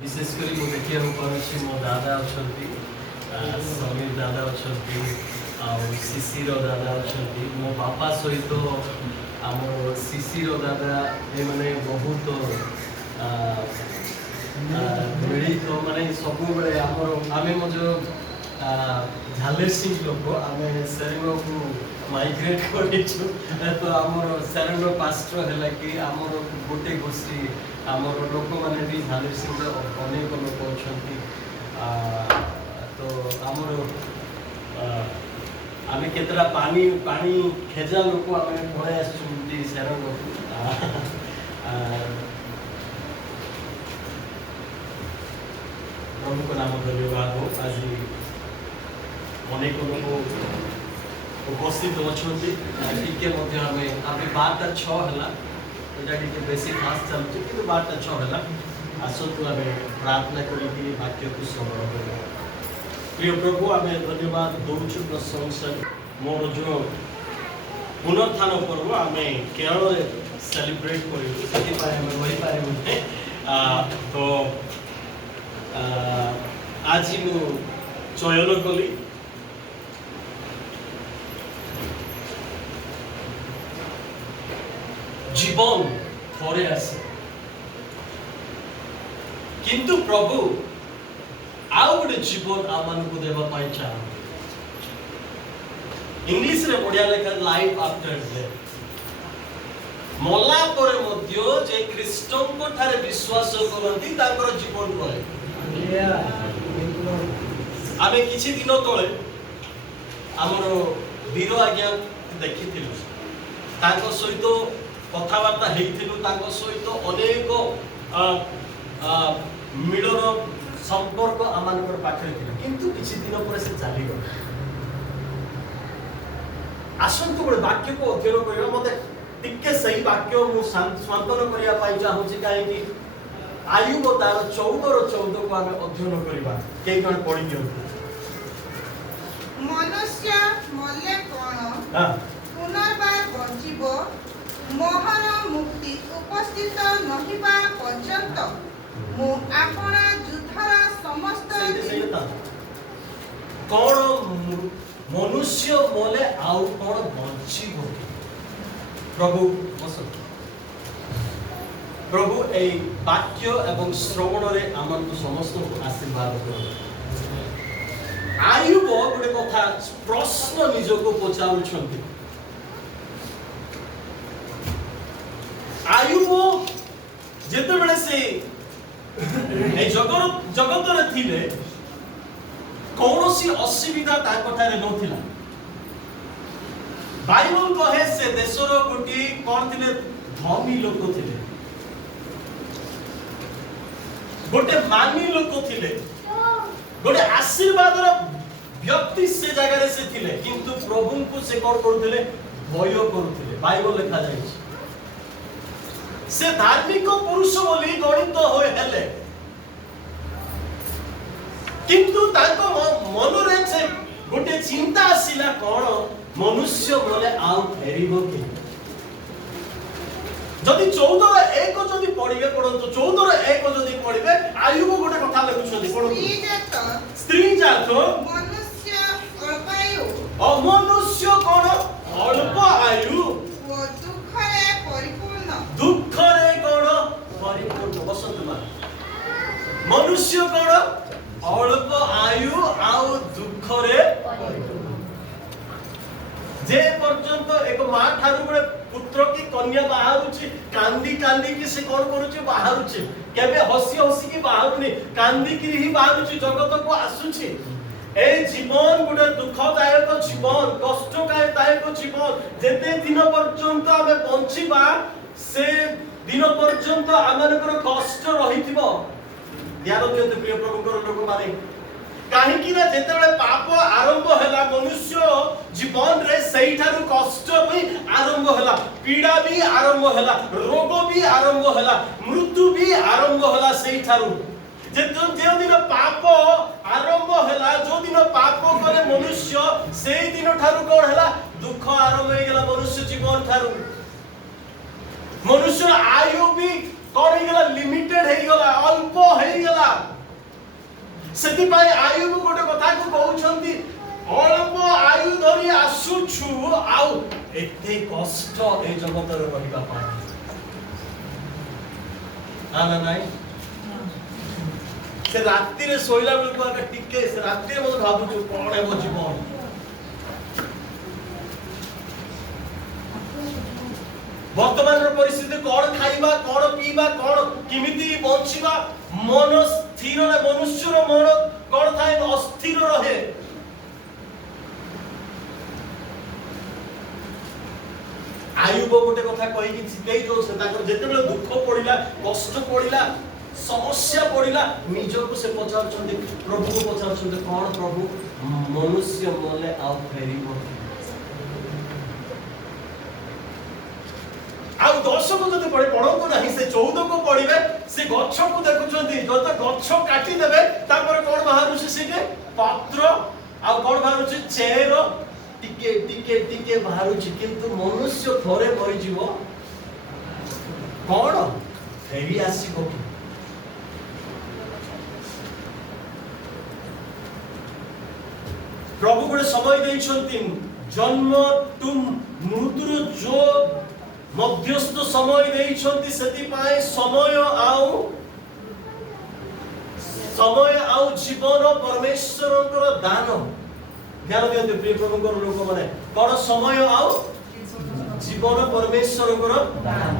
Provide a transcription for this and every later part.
विशेषकर मु देखिया पार्टी मो दादा अच्छा समीर दादा अच्छा शिशिर दादा अच्छा मो बापा सहित आम शिशिर दादा ये मैंने बहुत मिलित माने सब बड़े आम जो झालेर सिंह लोक आम सेरेंग को माइग्रेट कर तो आमर सेरेंग पास्टर है कि आमर गोटे गोष्ठी आमर लोक मैंने भी झालेर सिंह अनेक लोक अच्छा तो आमर आम केतरा पानी पानी खेजा लोक आम पड़े आसुँच सेरेंग प्रभु को नाम धन्यवाद हो आज अनेक लोग उपस्थित अच्छा टी आम 12:06 है बेसी खास चलती कि 12:06 है आसतु आम प्रार्थना करी वाक्य को श्रवण कर प्रिय प्रभु आम धन्यवाद दौचु प्रशंसा मोर जो पुनरुत्थान पर्व आम केरल सेलिब्रेट करें रही पारे तो आज मु चयन कली जीवन थोड़े आसे किंतु प्रभु आउ गोटे जीवन आम को देवा चाह इंग्लिश रे बढ़िया लेखा लाइफ आफ्टर डेथ मला पर मध्य जे ख्रीष्टों को ठारे विश्वास करती ताकर जीवन रहे आमे किछि दिन तळे हमर वीर आज्ञा देखिथिलु ताको सहित कथावार्ता हेइथिलु ताको सहित अनेक मिलन संपर्क आमानकर पाखरे थिला किंतु किछि दिन पर से चाली गला आसंतु बडे वाक्य को अध्ययन करिवा मते टिके सही वाक्य मु स्वांतन करिया पाई चाहूछि काहे कि आयु तार 14 को आम अध्ययन करवा कई जन पढ़ी दियो मनुष्य मले कोन पुनर्बार बंचिबो मोहन मुक्ति उपस्थित नहिबा पर्यंत मु आपना युद्धर समस्त कौन मनुष्य मले आउ कौन बंचिबो प्रभु प्रभु ए वाक्य एवं श्रवण रे आमन समस्त आशीर्वाद करो आयु गोटे कथा प्रश्न निजको पचारुछंती आयु जेते बेले से ए जगत रे थिले कौनसी असुविधा ताकठारे नथिला बाइबल कहे से देशर गोटी कोन थिले धनी लोक थिले गोटे मानी लोक थिले गोटे आशीर्वाद व्यक्ति से जगह से थिले किंतु प्रभु को से कोन करथिले भय करथिले बाइबल लिखा जाय से धार्मिक पुरुष बोली गणित होय हेले किंतु ताको मन रे से गोटे चिंता आसिला कोन मनुष्य बोले आउ फेरिबो के जदि 14:1 जदि पढिबे पढंतो 14:1 जदि पढिबे आयु को गोटे कथा लिखुछथि पढो स्त्री जात मनुष्य अल्पायु अमनुष्य कोन अल्प आयु ओ दुखरे परिपूर्ण दुखरे कोन परिपूर्ण बसंत मा मनुष्य कोन अल्प आयु आउ दुखरे जे पर्यंत एक मां ठारू गोटे पुत्र की कन्या बाहरुची कांदी कांदी की से कोन करूची बाहरुची केबे हसी हसी की बाहरुनी कांदी की ही बाहरुची जगत को आसुची ए जीवन गोटे दुखदायक जीवन कष्टदायक जीवन जेते दिन पर्यंत आमे बंचिबा से दिन पर्यंत आमानकर कष्ट रहिथिबो ध्यान दियंतु प्रिय प्रभुकर लोक माने काहे कि ना जेतेबेले पाप आरंभ हैला मनुष्य जीवन रे सही ठारू कष्ट भी आरंभ हैला पीड़ा भी आरंभ हैला रोग भी आरंभ हैला मृत्यु भी आरंभ हैला सही ठारू जे दिन पाप आरंभ हैला जो दिन पाप करे मनुष्य सही दिन ठारू कोन हैला दुख आरंभ हे गेला मनुष्य जीवन ठारू मनुष्य आयु भी कौन हो गला लिमिटेड हो गला अल्प हो गला सेति पाई आयुब गोटे कथा को कहउछंती अल्प आयु धरि आसुछु आउ एते कष्ट ए जगत रे रहिबा पाई आना नाही से रात्रि रे सोइला बेल को आके टिके से रात्रि रे मो भाबुछु कोन हे बो जीवन वर्तमान परिस्थिति कौन खाइबा कौन पीबा कौन किमिति बंचिबा मन स्थिर रे मनुष्यर मन कौन थाए अस्थिर रहे आयुब गोटे कथा कहि कि सिकेई जो से ताकर जेते बेले दुख पड़िला कष्ट पड़िला समस्या पड़िला निजो को से पचार छथि प्रभु को पचार छथि कौन प्रभु मनुष्य मले आ फेरिबो आ 10 को जदि पढ़ो नहीं से 14 को पढ़िबे से गच्छ को देखुछंती जो तो गच्छ काटी देबे तापर कोन बाहरुछि सिके पत्र आ कोन बाहरुछि चेर टिके टिके टिके बाहरुछि किंतु मनुष्य थोरे मरि जीवो कोन फेरी आसीबो प्रभु को समय देइछंती जन्म तुम मृत्यु जो मध्यस्थ समय देइछंती सेति पाए समय आउ जीवन परमेश्वरकर दान ध्यान दियंते प्रिय प्रभुकर लोक माने कोन समय आउ जीवन परमेश्वरकर दान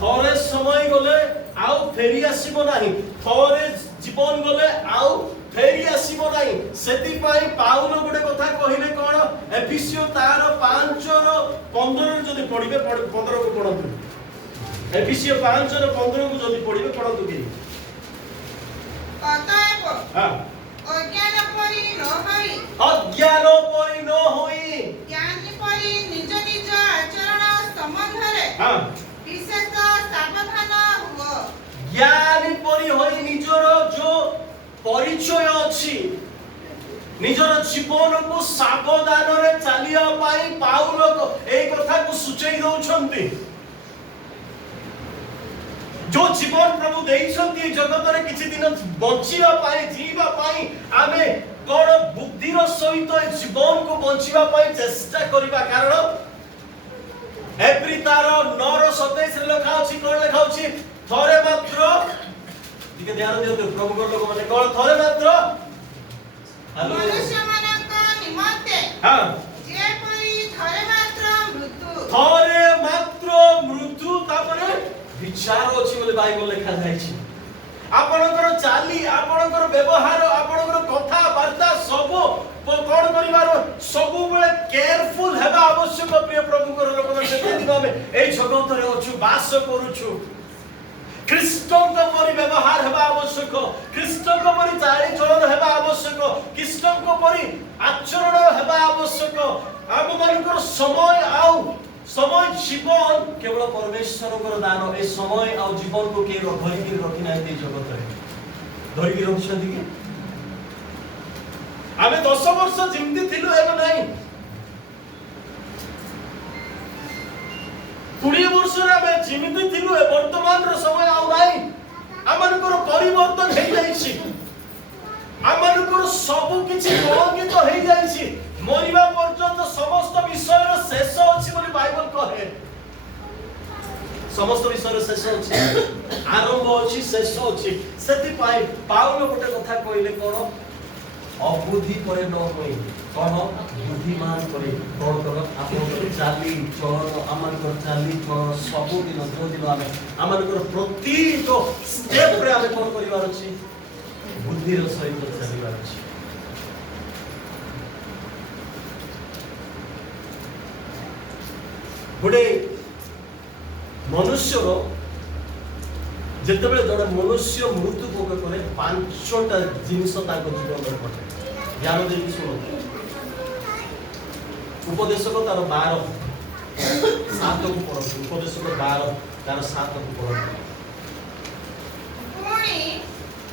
थोरे समय गले आउ फेरी आसीबो नाही थोरे जीवन गले आउ फेरी आसीबो नाही सेति पाई पाउल गोटे कथा कहिले कोन एफिसियो तार 5 रो 15 जदि पढिबे 15 को पढंतु एफिसियो 5 रो 15 को जदि पढिबे पढंतु कि अतएव हां अज्ञान परि न होई ज्ञानी परि निज निज आचरण संबंध रे हां विशेष सावधान हुओ ज्ञानी परि होई निजरो जो परिचय अछि निजर जीवन को सावधान रे चलिया पाई पाउल ए कथा को सूचई दउछंती जो जीवन प्रभु देइछंती जगत रे किछि दिन बंचिया पाई जीवा पाई आमे कोन बुद्धिर सहित जीवन को बंचिबा पाई चेष्टा करिबा कारण एप्री तार 9:27 रे लिखा अछि कोन लिखा अछि थोरे मात्र ठीक ध्यान दियंतु प्रभु को लोक माने कोन थोरे मात्र हेलो मनुष्य मानक निमंते हां जे परि थोरे मात्र मृत्यु तापरे विचार अछि बोले बाइबल लिखा जाय छी आपनकर चाली आपनकर व्यवहार आपनकर कथा वार्ता सब कोन करिवार सब बेले केयरफुल हेबा आवश्यक प्रिय प्रभु को लोक से दिन में ए जगत रे अछु वास करूछु ख्रीष्टन को परि व्यवहार हेबा आवश्यक ख्रीष्टन को परि चाली चलन हेबा आवश्यक ख्रीष्टन को परि आचरण हेबा आवश्यक आम मानकर समय जीवन केवल परमेश्वर दान ए समय आ जीवन को के धरिकी रखि नै दे जगत रे धरिकी रखछथि कि आमे 10 वर्ष जिमती थिलु एबे नै 20 वर्ष रे आमे जिमती थिलु ए वर्तमान रो समय आउ नै आमनकर परिवर्तन हे जाइछि आमनकर सब किछि कलंकित हे जाइछि मरिबा पर्यंत समस्त विषय रो शेष अछि बोली बाइबल कहे समस्त विषय रो शेष अछि आरंभ अछि शेष अछि सेति पाई पाउल गोटे कथा कहिले कोन अबुद्धि करे न होई कोन बुद्धिमान करे कोन कर आपन चाली चलन आमनकर चाली चलन सब दिन जो दिन आमनकर प्रति जो स्टेप रे आमे कोन करिवार अछि बुद्धि रो सहित चलिवार अछि गोटे मनुष्य जिते जड़े मनुष्य मृत्यु भोग करे 5टा जिनिस जीवन में घटे ध्यान देकी शुण उपदेशक तार 12 7 को पढ़ो उपदेशक 12 तार 7 को पढ़ो पुणी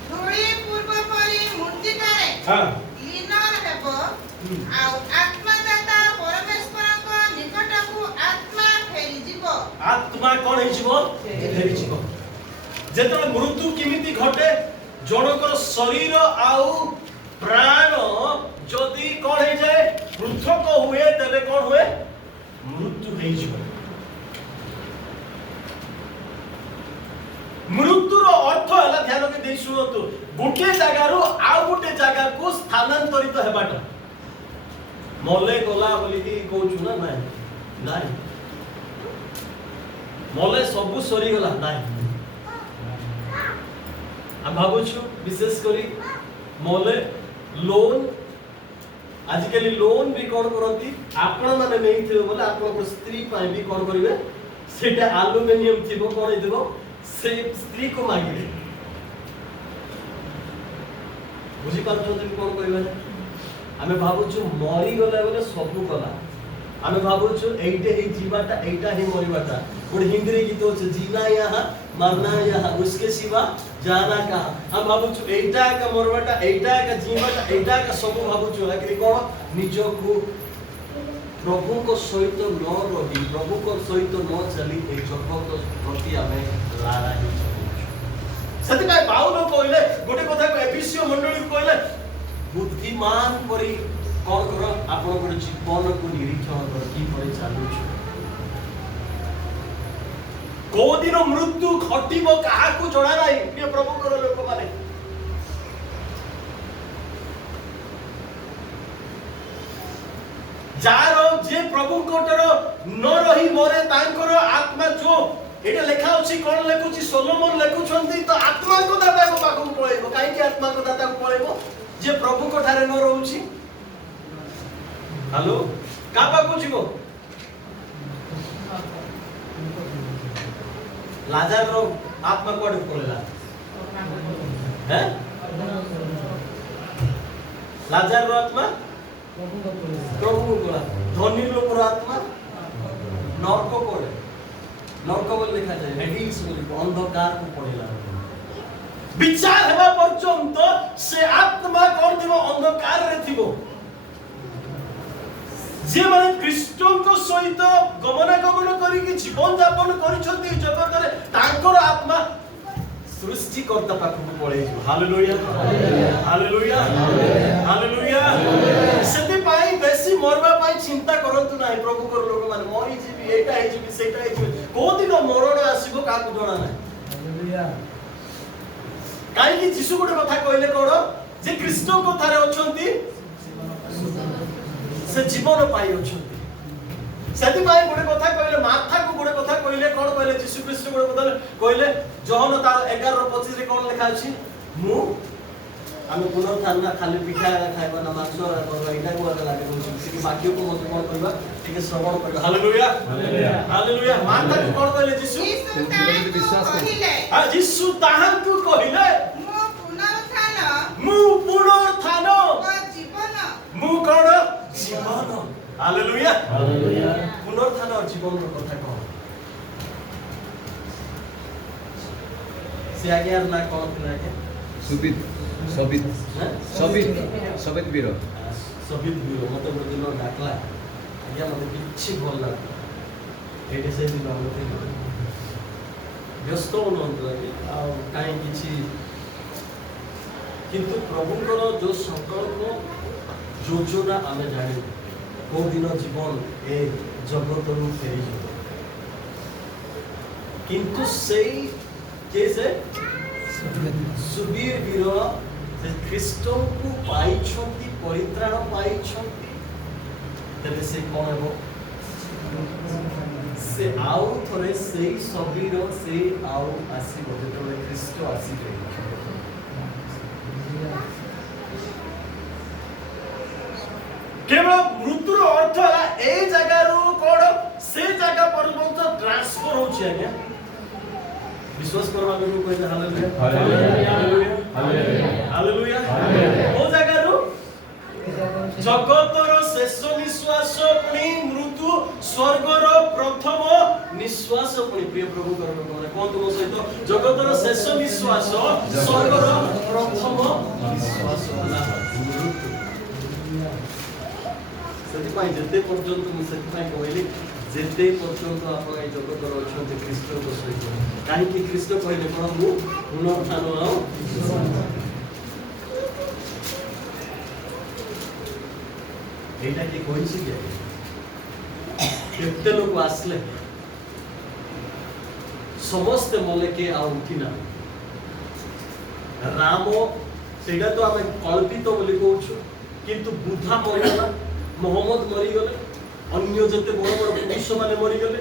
धूली पूर्व परि मूर्ति करे हां लीनर हेबो आ आत्मदाता परमेश्वर को निकट को आत्मा फेरी जीवो आत्मा कोन हे जीवो फेरी जीवो जेतले मृत्यु किमिति घटे जनकर शरीर आउ प्राण जदि कौन हो जाए पृथक हुए तेरे कौन हुए मृत्यु हो जाए। मृत्युर अर्थ है ध्यान के दे शुणु गोटे जगार आउ गोटे जगह को स्थानांतरित हेबाटा मले गला बोली कहूँ ना ना नाई मले सबू सरी गला नाई हम भावुछु विशेष करी मले लोन आजिकल लोन भी कौन करती आपण माने नहीं थे बोले आपण स्त्री पाए भी कौन करिवे सेटा एल्युमिनियम थिबो कौन हेतबो से स्त्री को मांगे बुझी पारछन कौन कहबे आमे भाबुछु मरी गला बोले सबु कला आमे भाबुछु एइटे ही जीवाटा एइटा ही मरिबाटा गोटे हिंदी रे गीत होचे जीना यहाँ मरना यहाँ उसके सिवा जाना कहाँ हम भाबुछु एइटा का मरबाटा एइटा का जीवाटा एइटा का सबु भाबुछु आखिर कोन निजो को प्रभु को सहित न रही प्रभु को सहित न चली ए जगत प्रति आमे लारा ही सती भाई पाउलो कहले गोटे कथा को एफिसियो मंडली कहले बुद्धिमान परी कौन करो आपन जीवन को निरीक्षण कर की परे चालू को दिन मृत्यु घटिबो काहा को जणा नाही प्रिय प्रभु कर लोक माने जारो जे प्रभु कोटर न रही मरे तांकर आत्मा जो एटा लेखा अछि कोन लेखुछि सोलोमन लेखुछंती तो आत्मा को दाता को पाखु पळेबो काहे कि आत्मा को दाता को पळेबो जे प्रभु को ठारे न रहउछि हेलो का पाखु जीवो लाजार रो आत्मा कोड पळेला हैं लाजार रो आत्मा प्रभु को धनी लोक रो आत्मा नरक कोड नरक बोल लिखा जाए हेडिस बोली अंधकार को पड़ेला विचार हेबा पर्यंत से आत्मा कोन दिबो अंधकार रे थिबो जे माने कृष्ण को सहित गमनागमन करी कि जीवन यापन करिसथि जगत रे तांकर आत्मा सृष्टिकर्ता पाखु पळे हालेलुया हालेलुया हालेलुया सेति पाई बेसी मरबा पाई चिंता करंतु नाही प्रभु कर लोक माने मरि जीवी एटा हे जीवी सेटा हे जीवी को दिन मरण आसीबो काकु जणा नाही हालेलुया काई कि यीशु गोटे कथा कहले कोन जे कृष्ण को थारे अछंती से जीवन पाई अछंती सेति पाई गोटे कथा कहले माथा को गोटे कथा कहले कोन कहले यीशु कृष्ण गोटे कथा कहले जोहन तार 11:25 रे कोन लिखा अछि मु आमे पुनरुत्थान ना खाली पिठा खाइबा ना मांस करबा इटा को लागे बोलछि कि वाक्य को मत कोन करबा ठीक है श्रवण करबा हालेलुया हालेलुया हालेलुया माता को कोन कहले यीशु विश्वास कहिले हां यीशु ताहां को कहिले मु पुनरुत्थान जीवन मु कोन जीवन हालेलुया हालेलुया पुनरुत्थान और जीवन रो कथा कोन से आगे और ना कोन थिला के सुबित सबित सबित सबित बीरो सबित बीरो मते गोटे दिन डाकला आज्ञा मते किछि भल लागला एटे से दिन मते व्यस्त होनंत लागे आ काई किछि किंतु प्रभुଙ୍କର जो संकल्प योजना आमे जानि को दिन जीवन ए जगत रु फेरी जो किंतु सेई केसे सुबीर वीर ख्रीष्ट को पाई छंती परित्राण पाई छंती तबे से कोन हेबो से आउ थरे सेई सबीर से आउ आसीबो जेतबे ख्रीष्ट आसीबे केवल मृत्युर अर्थ है ए जगह रु कोन से जगह पर्यंत ट्रांसफर होछि आज्ञा विश्वास करबा को कहले हालेलुया हालेलुया हालेलुया हालेलुया ओ जगह रु जगतर शेष निश्वास पुनी मृत्यु स्वर्गर प्रथम निश्वास पुनी प्रिय प्रभु करन कोन कोन तुम सहित जगतर शेष निश्वास स्वर्गर प्रथम निश्वास होला सेति पाई जते पर्यंत मु सेति पाई कहली जेते पर्यंत आपण ए जगत अछंते ख्रीष्ट को सहित काहे कि ख्रीष्ट कहले कोन मु पुनरुत्थान এইটা কি কইছি যে কেতে লোক আসলে ସମସ୍ତେ ମଲେ କେ ଆଉ ଉଠି ନା ରାମ ସେଇଟା ତ ଆମେ କଳ୍ପିତ ବୋଲି କହୁଛୁ କିନ୍ତୁ ବୁଦ୍ଧା ମରିଗଲା ମୋହମ୍ମଦ ମରିଗଲେ ଅନ୍ୟ ଯେତେ ବଡ଼ ବଡ଼ ପୁରୁଷ ମାନେ ମରିଗଲେ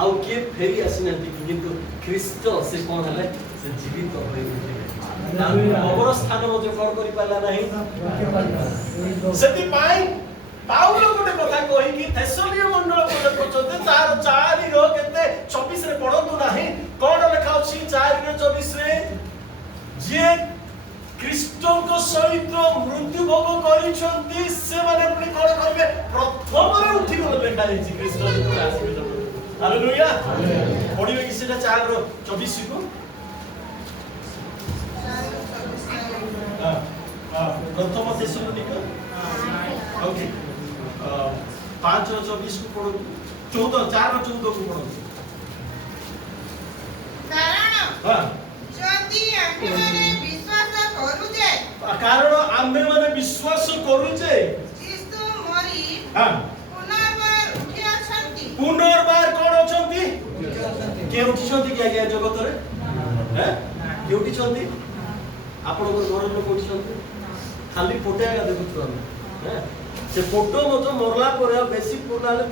ଆଉ କିଏ ଫେରି ଆସିନାହାନ୍ତି କିନ୍ତୁ ଖ୍ରୀଷ୍ଟ ସେ କ'ଣ ହେଲେ ସେ ଜୀବିତ ହୋଇ ଉଠିଲେ କବର ସ୍ଥାନ ମଧ୍ୟ କ'ଣ କରିପାରିଲା ନାହିଁ ସେଥିପାଇଁ ପାଉଲ ଗୋଟେ କଥା କହିକି ଥେସଲିୟ ମଣ୍ଡଳ ପର୍ଯ୍ୟନ୍ତ ତାର 4 ର କେତେ 24 ରେ ପଢନ୍ତୁ ନାହିଁ କ'ଣ ଲେଖା ଅଛି 4 ର 24 ରେ ଯେ ଖ୍ରୀଷ୍ଟଙ୍କ ସହିତ ମୃତ୍ୟୁ ଭୋଗ କରିଛନ୍ତି ସେମାନେ ପୁଣି କ'ଣ କରିବେ ପ୍ରଥମରେ ଉଠିବେ ବୋଲି ଲେଖା ହେଇଛି ଖ୍ରୀଷ୍ଟ ଯେତେବେଳେ ଆସିବେ ହାଲେଲୁୟା ପଢିବେ କି ସେଟା 4 ର 24 କୁ ପ୍ରଥମ ଥେସଲୋନିକ ओके 5 और 24 को पढ़ो 14 4 और 14 को पढ़ो कारण आम्भे माने विश्वास करू जे ख्रीस्त मरि हां पुनर्बार कोन अछंती के उठिछंती कि आगे जगत रे हैं के उठिछंती आपण घर लोक उठिछंती खाली फोटो आगा देखुछु हम हैं से फोटो मत मरला पर बेसी पुराले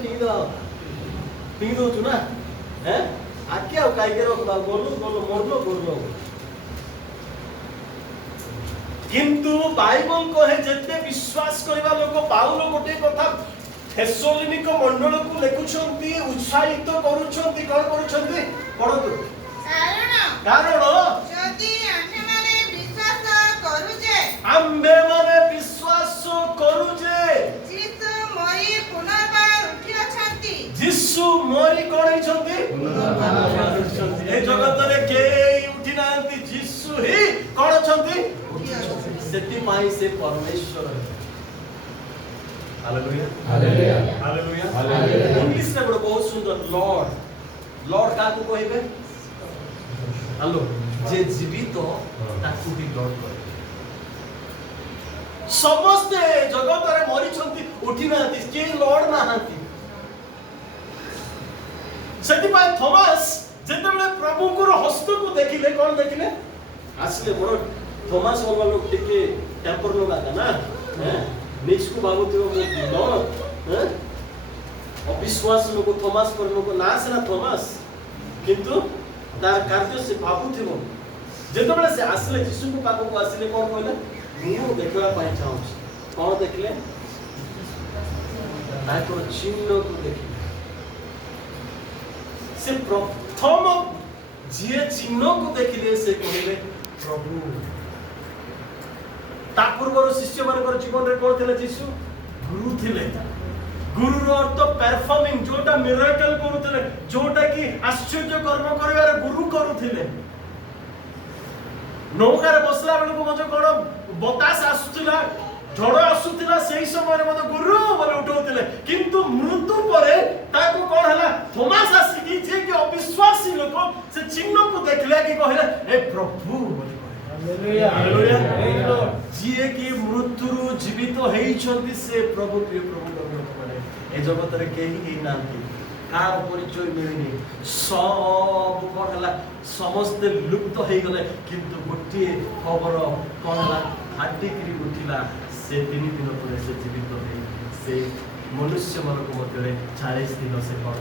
फिंग दो ना हैं आके आ काई के रखबा बोलो मरलो किंतु बाइबल कहे जते विश्वास करबा लोक पाउल गोटे कथा थेसलोनिक मंडल को लेखुछंती उत्साहित करूछंती कोन करूछंती पढतो कारण जदि आम्भे माने विश्वास करूजे जिसु मरी कोन हिचंती ए जगत रे के उठी नांती जिसु ही कोन छंती सेति माई से परमेश्वर hallelujah hallelujah hallelujah hallelujah English रे बहुत सुंदर लॉर्ड का को कहिबे हेलो जे जीवित ताकू भी लॉर्ड करे समस्त जगत रे मरी छंती उठी नांती के लॉर्ड नांती सेति पाए थॉमस जेतेबेले प्रभु को हस्त को देखिले कोन देखिले आसले बड़ थॉमस वाला लोग टिके टेम्पर लोग आगा ना हैं निज को भाबुथिबो मो हैं अविश्वास लोग थॉमस पर लोग ना से ना थॉमस किंतु तार कार्य से भाबुथिबो जेतेबेले से आसले यीशु को पाखो को आसले कोन कहले मु देखबा पाई चाहू कोन देखले ताको चिन्ह को देखिले से प्रथम जे चिन्ह को देखिले से कहले प्रभु ता पूर्वर शिष्य मानकर जीवन रे कोन थिले यीशु गुरु थिले गुरु रो अर्थ परफॉर्मिंग जोटा मिरेकल करूथिले जोटा की आश्चर्य कर्म करिवार गुरु करूथिले नौकार बसला बेल को मजे कोन बतास आसुथिला झड़ आसुथिला सेही समय रे मते गुरु बोले उठौथिले किंतु मृत्यु परे ताको कोन हला थॉमस आसी जे कि अविश्वासी लोक से चिन्ह को देखले कि कहले ए प्रभु बोले हालेलुया हालेलुया जे कि मृत्युरु जीवित हेइछंती से प्रभु प्रिय प्रभु लोक माने ए जगत रे केही नांती कार परिचय मिलनी सब कोन हला समस्त लुप्त हो गले किंतु गोटे खबर कोन हला हाटिकरी उठिला से 3 दिन पर से जीवित हो से मनुष्य मन को मध्य 40 दिन से कोन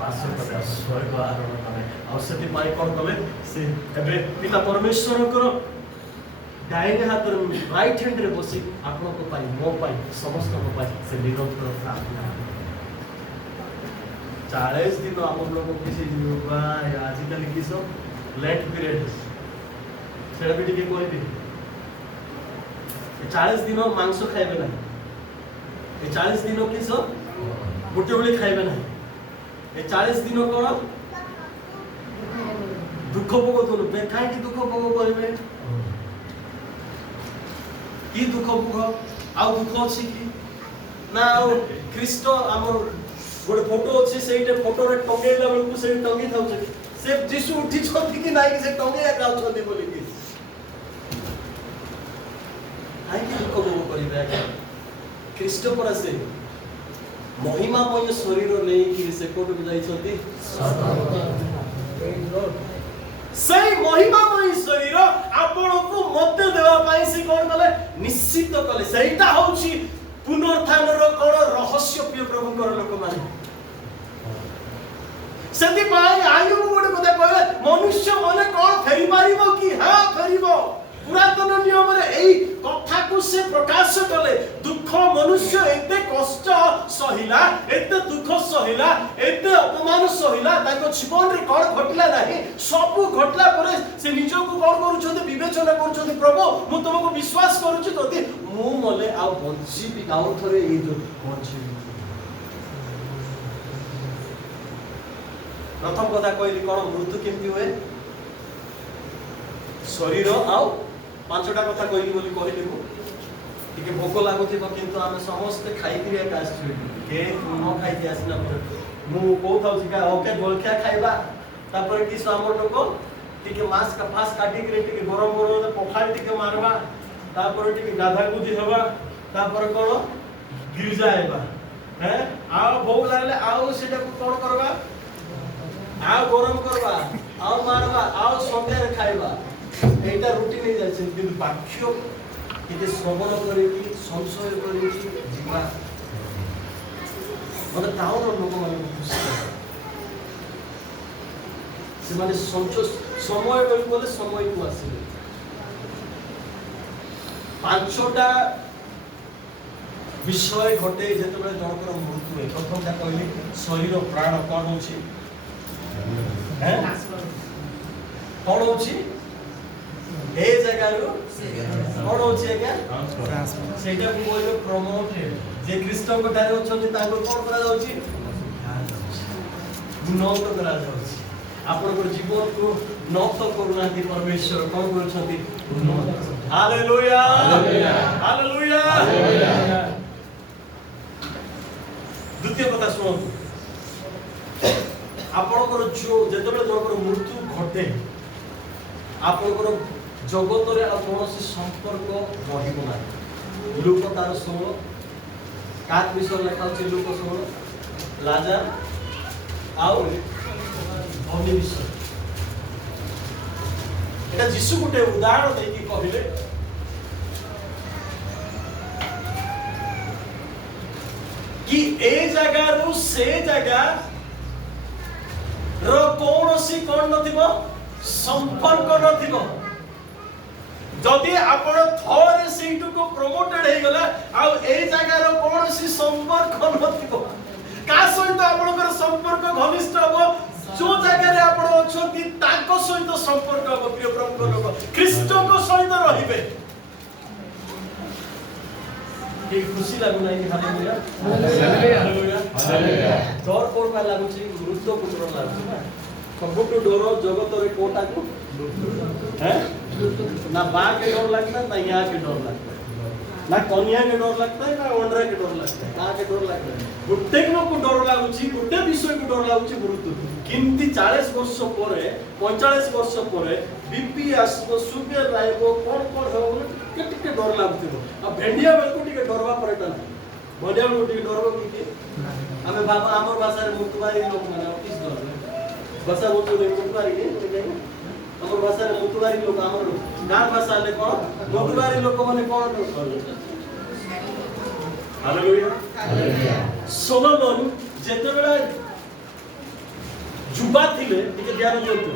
वास करे स्वर्ग आरोहण करे और सेति पाई कोन कले से एबे पिता परमेश्वर को डाइने हाथ राइट हैंड रे बसी आपन को पाई मो पाई समस्त को पाई से निरंतर प्रार्थना 40 दिन हम लोग को किसी आजकल की सब लेट पीरियड सेटा भी टिके कोई भी 40 दिन मांस खाइबे ना 40 दिन की सब गोटे बेले खाइबे ना 40 दिन कोन दुख भोग तो बेखाई की दुख भोग करबे की दुख भोग आ दुख अछि की ना ख्रीष्ट हमर गोटे फोटो अछि सेइटे फोटो रे टंगेला बेल को से टंगी थाउ से यीशु उठी छथि कि नाही से टंगे आउ छथि बोली कि आई कि दुख भोग करिबे ख्रीष्ट पर से महिमामय शरीर नहीं से कोट को जाइछथि सेई महिमामय शरीर आपण को मते देवा पाई से कोन कले निश्चित कले सेईटा होउची पुनरुत्थानर कोन रहस्य प्रिय प्रभुकर लोक माने सेति पाई आयु गोटे कथा कहले मनुष्य मने कोन फेरी मारिबो कि हां फेरिबो पुरातन नियम रे एई कथा को से प्रकाश कले दुख मनुष्य एते कष्ट सहिला एते दुख सहिला एते अपमान सहिला ताको जीवन रे कोन घटला नाही सब घटला परे से निजो को कोन करूछते विवेचना करूछते प्रभु मु तुमको विश्वास करूछि तोते मु मले आ बंची भी गाउ थरे ए जो बंची प्रथम कथा कहली कोन मृत्यु केमती हुए शरीर आउ पांचटा कथा कहली बोली कहली मु टिके भोक लागुथिबो किंतु आमे समस्त खाइ क्रिया कास के न खाइ के आसना मु कहथौ कि ओके गोलखिया खाइबा तापर कि हमर लोक टिके मांस का फास काटी के टिके गरम गरम पखाल टिके मारबा तापर टिके गाधा गुदी हबा तापर कोन गिरजा आइबा हैं आ भोक लागले आउ सेटा को कोन करबा आ गरम करबा आ मारबा आ संध्या रे खाइबा एटा रूटीन नहीं जाय किंतु बाक्य किते श्रवण करे कि संशय करे कि जीवा मतलब टाउन लोक माने खुशी से माने संचो समय बोले समय को आसीले पांचटा विषय घटे जेतबे जनकर मृत्यु है प्रथम ता कहली शरीर प्राण कोन होची हैं कोन होची ए जगह रो कोन होची आज्ञा सेटा को बोलो प्रमोटेड जे कृष्ण को डारे होछन ताको कोन करा जाउची उन्नत करा जाउची आपन को जीवन को नष्ट करूना कि परमेश्वर कोन करछथि उन्नत हालेलुया हालेलुया हालेलुया द्वितीय कथा सुनो आपनकर जो जेतबे जनकर मृत्यु घटे आपनकर जगत रे आ कोनोसी संपर्क रहिबो ना लोक तार सुनो कात विषय लेखा अछि लोक सुनो लाजा आउ धनी विषय एटा यीशु गुटे उदाहरण दे कि कहिले कि ए जगह रु से जगह रो कोनोसी कोन नथिबो संपर्क नथिबो जदि आपण थोरे सीटू को प्रमोटेड हे गला आ ए जगह रो कोनोसी संपर्क नथिबो का सहित आपनकर संपर्क घनिष्ठ हो जो जगह रे आपण अछंती ताको सहित संपर्क हो प्रिय प्रभु लोक ख्रीष्ट को सहित रहिबे के खुशी लागु नाही हालेलुया हालेलुया हालेलुया डर कोन लागु छी मृत्यु को डर लागु ना सबटु डर जगत रे कोटा को हैं ना बा के डर लगता है ना यहाँ के डर लगता है ना कन्या के डर लगता है ना ओंडरा के डर लगता है का के डर लगता है गुटे को डर लागुची गुटे विषय को डर लागुची मृत्यु किंतु 40 वर्ष परे 45 वर्ष परे बीपी आसबो सुगर लाइबो कोन कोन हो टिके डर लागुथिबो आ भेंडिया बेल को टिके डरवा परेटा भडिया को टिके डरबो कि हमें बाबा हमर भाषा रे मुतवारी लोग माने ऑफिस डर भाषा बोलतो रे मुतवारी के हमर भाषा रे मुतवारी लोग हमर गां भाषा ले कोन मुतवारी लोग माने कोन हालेलुया हालेलुया सोलोमन जेतेबेला जुबा थिले टिके ध्यान दियंतु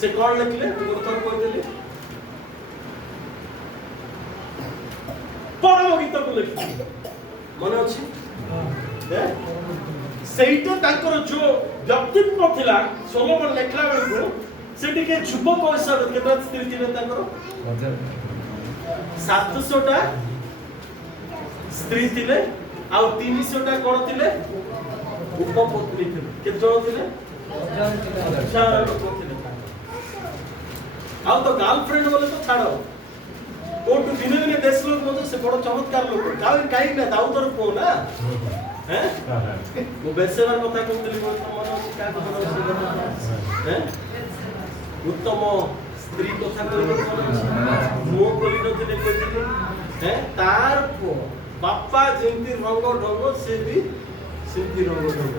से कोन लिखले उत्तर कोइ देले परम गीत को लिखले मने अछि दे सेइटे ताकर जो व्यक्तित्व थिला सोलोमन लेखला बेलको सेठी के जुबक हिसाब केतना स्त्री थिले ताकर 700 टा स्त्री थिले आ 300 टा कोन थिले उपपत्नी थिले के जण थिले 1000 लोक थिले आ तो गर्लफ्रेंड बोले तो छाड़ो कोट दिने दिने देश लोग मते से बड़ चमत्कार लोग काई ना दाऊ तोर को ना हैं वो बेसेवर कथा कहतली मन का कथा हैं उत्तम स्त्री कथा कहतली मो बोली नथिले कहतली हैं तार ବାପା ଯେମିତି ରଙ୍ଗ ଢଙ୍ଗ ସେ ବି ସେମିତି ରଙ୍ଗ ଢଙ୍ଗ।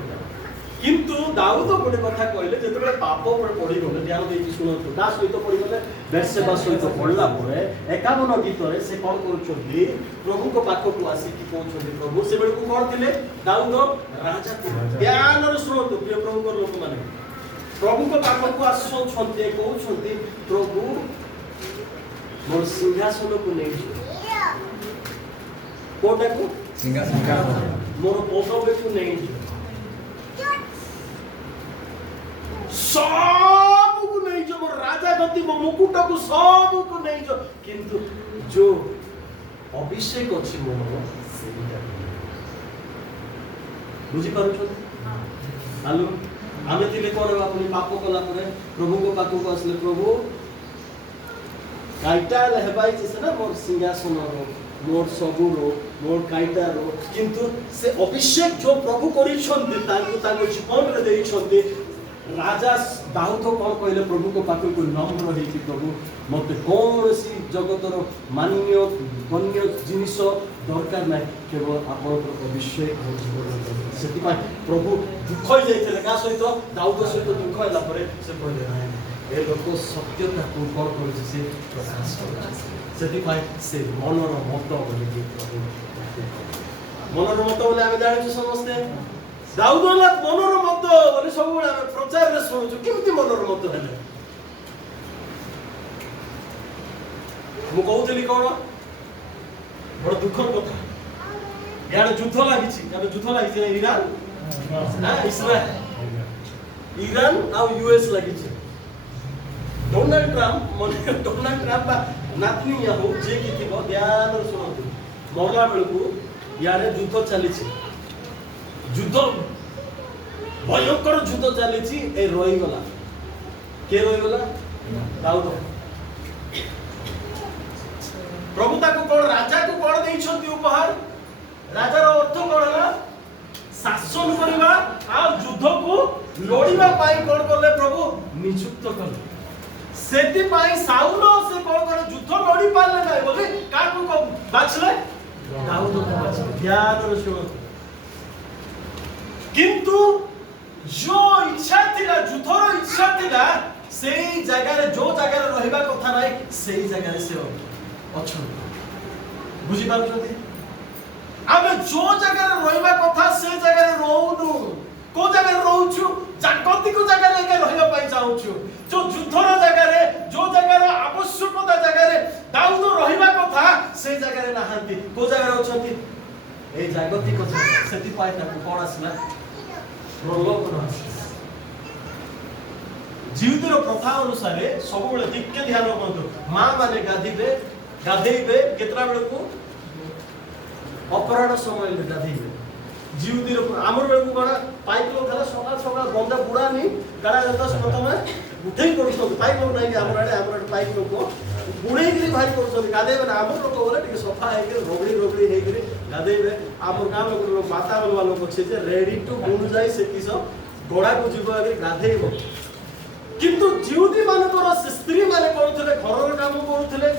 କିନ୍ତୁ ଦାଉଦ ଗୋଟେ କଥା କହିଲେ, ଯେତେବେଳେ ପାପ ଉପରେ ପଡ଼ିଗଲେ, ଧ୍ୟାନ ଦେଇକି ଶୁଣନ୍ତୁ, ତା ସହିତ ପଡ଼ିଗଲେ ବେର୍ସେବା ସହିତ ପଡ଼ିଲା ପରେ 51 ଗୀତରେ ସେ କ'ଣ କରୁଛନ୍ତି, ପ୍ରଭୁଙ୍କ ପାଖକୁ ଆସିକି କହୁଛନ୍ତି, ପ୍ରଭୁ ସେବେଳକୁ କ'ଣ ଥିଲେ, ଦାଉଦ ରାଜା ଥିଲେ। ଧ୍ୟାନରେ ଶୁଣନ୍ତୁ ପ୍ରିୟ ପ୍ରଭୁଙ୍କର ଲୋକମାନେ, ପ୍ରଭୁଙ୍କ ପାଖକୁ ଆସୁଛନ୍ତି, କହୁଛନ୍ତି, ପ୍ରଭୁ ମୋର ସିଂହାସନକୁ ନେଇଯିବ। କୋଉଟାକୁ? ସିଂହାସନ। ମୋର ପଦବୀକୁ ନେଇଯିବ, ସବୁକୁ ନେଇଯିବ, ମୋର ରାଜା ଗତି, ମୋ ମୁକୁଟକୁ ସବୁକୁ ନେଇଯିବ, କିନ୍ତୁ ଯୋଉ ଅଭିଷେକ ଅଛି ମୋର ସେଇଟା ବୁଝିପାରୁଛନ୍ତି? ହାଲୋ, ଆମେ ଥିଲେ କ'ଣ ହେବା? ପୁଣି ପାପ କଲା ପରେ ପ୍ରଭୁଙ୍କ ପାଖକୁ ଆସିଲେ, ପ୍ରଭୁ টাইটাল হেবাইছে সেটা মোর সিংহাসনর মোর সবুর মোর কাইটার, কিন্তু সে অভিষেক যে প্রভু করিছন্তি তাঙ্কু তাঙ্ক জীবনরে দেইছন্তি। রাজা দাউদ কোন কইলে প্রভুଙ୍କ পাখକୁ নম্র ହେଇକି, প্রভু মতে কৌଣସି জগতর মাননীয় গণ্য জিনিস দরকার নাই, কেবল আপনার অভিষেক আমার জীবন। সেপাই প্রভু দুঃখ হয়ে যাইলে, কার সহিত? দাউদ সহিত দুঃখ হলা পরে সে কইলে নাই এ লোক সত্যতাକୁ କ'ଣ କରୁଛି, ସେ ପ୍ରକାଶ କରୁଛି। ସେଥିପାଇଁ ସେ ମନର ମତ ବୋଲିକି ପ୍ରଭୁ, ମନର ମତ ବୋଲି ଆମେ ଜାଣିଛୁ ସମସ୍ତେ, ଦାଉଦ ହେଲା ମନର ମତ ବୋଲି ସବୁବେଳେ ଆମେ ପ୍ରଚାରରେ ଶୁଣୁଛୁ। କେମିତି ମନର ମତ ହେଲେ? ମୁଁ କହୁଥିଲି କ'ଣ, ବଡ଼ ଦୁଃଖର କଥା, ଇଆଡ଼େ ଯୁଦ୍ଧ ଲାଗିଛି। ଏବେ ଯୁଦ୍ଧ ଲାଗିଛି ନା ଇରାନ ଇସ୍ରାଏଲ, ଇରାନ ଆଉ ୟୁଏସ୍ ଲାଗିଛି। ଡୋନାଲ୍ଡ ଟ୍ରମ୍ପ ବା ନାତନ୍ୟାହୁ ଯିଏ କି ଥିବ, ଧ୍ୟାନରେ ଶୁଣନ୍ତୁ, ମରଲା ବେଳକୁ ଇଆଡ଼େ ଯୁଦ୍ଧ ଚାଲିଛି, ଯୁଦ୍ଧ ଭୟଙ୍କର ଯୁଦ୍ଧ ଚାଲିଛି। ଏ ରହିଗଲା, କିଏ ରହିଗଲା? ଦାଉଦ। ପ୍ରଭୁ ତାକୁ କ'ଣ, ରାଜାକୁ କ'ଣ ଦେଇଛନ୍ତି ଉପହାର? ରାଜାର ଅର୍ଥ କ'ଣ ହେଲା? ଶାସନ କରିବା ଆଉ ଯୁଦ୍ଧକୁ ଲଢ଼ିବା ପାଇଁ କ'ଣ କଲେ? ପ୍ରଭୁ ନିଯୁକ୍ତ କଲେ। ସେଥିପାଇଁ ସାଉଲ ସେ କ'ଣ କଲେ? ଯୁଦ୍ଧ ଲଢ଼ି ପାରିଲେ ନାହିଁ ବୋଲି କାହାକୁ ବାଛିଲେ? ଦାଉଦକୁ ବାଛିଲେ। ଧ୍ୟାନରେ ଶୁଣନ୍ତୁ, କିନ୍ତୁ ଯୋଉ ଇଚ୍ଛା ଥିଲା, ଯୁଦ୍ଧର ଇଚ୍ଛା ଥିଲା, ସେଇ ଜାଗାରେ ଯୋଉ ଜାଗାରେ ରହିବା କଥା ନାହିଁ, ସେଇ ଜାଗାରେ ସେ ଅଛନ୍ତି। ବୁଝିପାରୁଛନ୍ତି? ଆମେ ଯୋଉ ଜାଗାରେ ରହିବା କଥା ସେ ଜାଗାରେ ରହୁନୁ। କୋଉ ଜାଗାରେ ରହୁଛୁ? ଜାଗତିକ ଜାଗାରେ ଏକା ରହିବା ପାଇଁ ଚାହୁଁଛୁ। ଯୋଉ ଯୁଦ୍ଧର ଜାଗାରେ, ଯୋଉ ଜାଗାର ଆବଶ୍ୟକତା ଜାଗାରେ ଦାଉଦ ରହିବା କଥା, ସେଇ ଜାଗାରେ ନାହାନ୍ତି। କୋଉ ଜାଗାରେ ଅଛନ୍ତି? এই জাগতিক ସେଥିପାଇଁ ତାକୁ କ'ଣ ଆସିଲା? ପ୍ରଲୋଭନ ଆସିଲା। ଜିହୁଦୀର ପ୍ରଥା ଅନୁସାରେ ସବୁବେଳେ ଟିକେ ଧ୍ୟାନ କରନ୍ତୁ, ମା ମାନେ ଗାଧେଇବେ କେତେଟା ବେଳକୁ? ଅପରାହ୍ନ ସମୟରେ ଗାଧେଇବେ। ଜିହୁଦୀର ଆମର ବେଳକୁ କ'ଣ ପାଇପ ଲୋକ ହେଲା, ସକାଳ ସକାଳ ବନ୍ଦା ବୁଡ଼ାନି କାଣା ଯେତେ ପ୍ରଥମେ ଉଠେଇ କରୁଛନ୍ତି। ପାଇପ ଲୋକ ନାହିଁ, ଆମର ଆଡ଼େ ପାଇପ ଲୋକ ବୁଡ଼େଇକିରି ଭାରି କରୁଛନ୍ତି, ଗାଧେଇବେ ନା। ଆମର ଲୋକ ବୋଲେ ଟିକେ ସଫା ହେଇକିରି ରଗଡ଼ି ହେଇକିରି ଗାଧେଇବେ। ଆମର ଗାଁ ଲୋକ ମାତା ବୋଲବା ଲୋକ ଅଛି ଯେ ରେଡି ଟୁ ବୁଣୁ ଯାଇ ସେ କିସ ଗୋଡ଼ାକୁ ଯିବ ଆଗରେ ଗାଧେଇବ। କିନ୍ତୁ ଜିହୁଦୀ ମାନଙ୍କର ସ୍ତ୍ରୀ ମାନେ କରୁଥିଲେ, ଘରର କାମ କରୁଥିଲେ,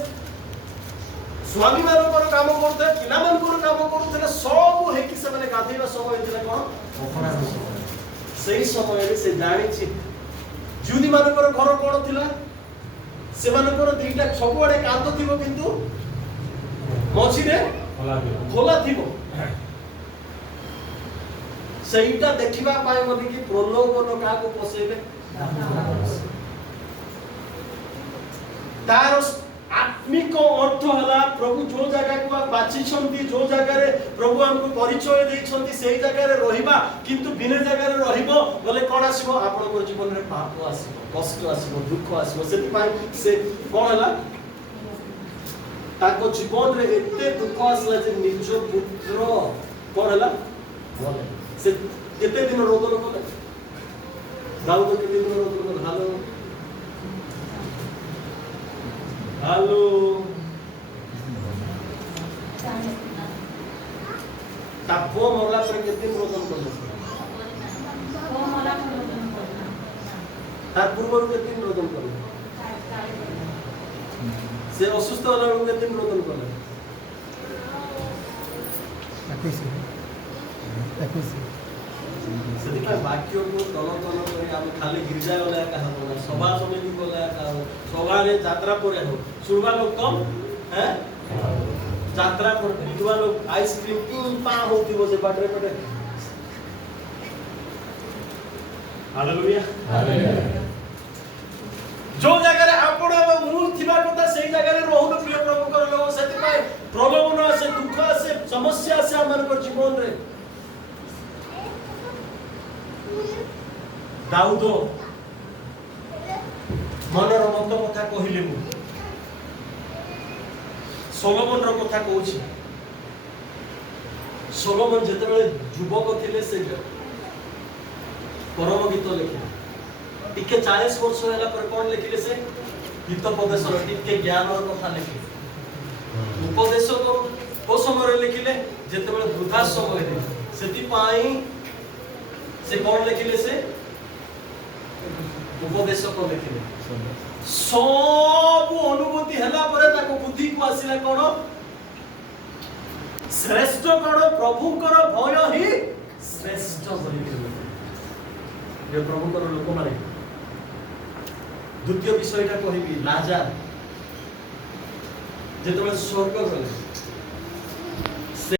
ସ୍ୱାମୀ ମାନଙ୍କର କାମ କରୁଥିଲେ, ପିଲାମାନଙ୍କର କାମ କରୁଥିଲେ, ସବୁ ହେଇକି ସେମାନେ ଗାଧେଇବା ସମୟ ଥିଲା କ'ଣ? ଅପରାହ୍ନ ସମୟ। ସେଇ ସମୟରେ ସେ ଜାଣିଛି ଜିହୁଦୀ ମାନଙ୍କର ଘର କ'ଣ ଥିଲା? ସେମାନଙ୍କର ଦିଟା ସବୁଆଡ଼େ କାନ୍ଥ ଥିବ, କିନ୍ତୁ ମଝିରେ ଖୋଲା ଥିବ। ସେଇଟା ଦେଖିବା ପାଇଁ ବୋଲିକି ପ୍ରଲୋଭନ କାହାକୁ ପସେଇବେ? ତାର ଆତ୍ମିକ ଅର୍ଥ ହେଲା, ପ୍ରଭୁ ଯୋଉ ଜାଗାକୁ ବାଛିଛନ୍ତି, ଯୋଉ ଜାଗାରେ ପ୍ରଭୁ ଆମକୁ ପରିଚୟ ଦେଇଛନ୍ତି, ସେଇ ଜାଗାରେ ରହିବା। କିନ୍ତୁ ବିନା ଜାଗାରେ ରହିବ ବୋଲେ କ'ଣ ଆସିବ? ଆପଣଙ୍କର ଜୀବନରେ ପାପ ଆସିବ, କଷ୍ଟ ଆସିବ, ଦୁଃଖ ଆସିବ। ସେଥିପାଇଁ ସେ କ'ଣ ହେଲା? ତାଙ୍କ ଜୀବନରେ ଏତେ ଦୁଃଖ ଆସିଲା ଯେ ନିଜ ପୁତ୍ର କ'ଣ ହେଲା? ସେ କେତେ ଦିନ ରୋଦନ କଲେ? ଦାଉଦ କେତେ ଦିନ ରୋଦନ କଲେ? ହାଲୋ, ତା ପୁଅ ମରଲା ପରେ କେତେ ଦିନ ରୋଦନ କଲେ? ତାର ପୂର୍ବରୁ କେତେ ଦିନ ରୋଦନ କଲେ? ସେ ଅସୁସ୍ଥ ହେଲା ବେଳକୁ କେତେ ଦିନ ରୋଦନ କଲେ? ସେଥିପାଇଁ ବାକ୍ୟକୁ ତଲ ତଲ କରି ଆମେ ଖାଲି ଗିର୍ଜା ଗଲେ ଏକା ହବ ନା, ସଭା ସମିତି ଗଲେ ଏକା ହବ, ସଭାରେ ଯାତ୍ରା ପରେ ହବ। ଶୁଣବା ଲୋକ କମ, ଯାତ୍ରା ପରେ ପିଇବା ଲୋକ ଆଇସ୍କ୍ରିମ ପା ହଉଥିବ ସେ ବାଟରେ ପଟେ। ହାଲେଲୁୟା। ଯୋଉ ଜାଗାରେ ଆପଣ ଏବଂ ମୁଁ ଥିବା କଥା ସେଇ ଜାଗାରେ ରହୁନୁ ପ୍ରିୟ ପ୍ରଭୁଙ୍କର ଲୋକ। ସେଥିପାଇଁ ପ୍ରଲୋଭନ ଆସେ, ଦୁଃଖ ଆସେ, ସମସ୍ୟା ଆସେ ଆମମାନଙ୍କ ଜୀବନରେ। ଦାଉଦ ମନର ମତ କଥା କହିଲେ, ମୁଁ ସୋଲୋମନର କଥା କହୁଛି। ସୋଲୋମନ ଯେତେବେଳେ ଯୁବକ ଥିଲେ ସେ ପରମ ଗୀତ ଲେଖିଲେ। ଟିକେ 40 ବର୍ଷ ହେଲା ପରେ କଣ ଲେଖିଲେ? ସେ ହିତୋପଦେଶର ଟିକେ ଜ୍ଞାନର କଥା ଲେଖିଲେ। ଉପଦେଶ କୋଉ ସମୟରେ ଲେଖିଲେ? ଯେତେବେଳେ ବୃଦ୍ଧା ସମୟରେ। ସେଥିପାଇଁ ସେ କଣ ଲେଖିଲେ? ସେ ଉପଦେଶକ ଲେଖିଲେ। ସବୁ ଅନୁଭୂତି ହେଲା ପରେ ତାକୁ ବୁଦ୍ଧିକୁ ଆସିଲା କଣ? ଶ୍ରେଷ୍ଠ କଣ? ପ୍ରଭୁଙ୍କର ଭୟ ହିଁ ଶ୍ରେଷ୍ଠ ବୋଲି। ପ୍ରଭୁଙ୍କର ଲୋକମାନେ, ଦ୍ୱିତୀୟ ବିଷୟଟା କହିବି, ଲାଜାର ଯେତେବେଳେ ସ୍ୱର୍ଗ ଗଲେ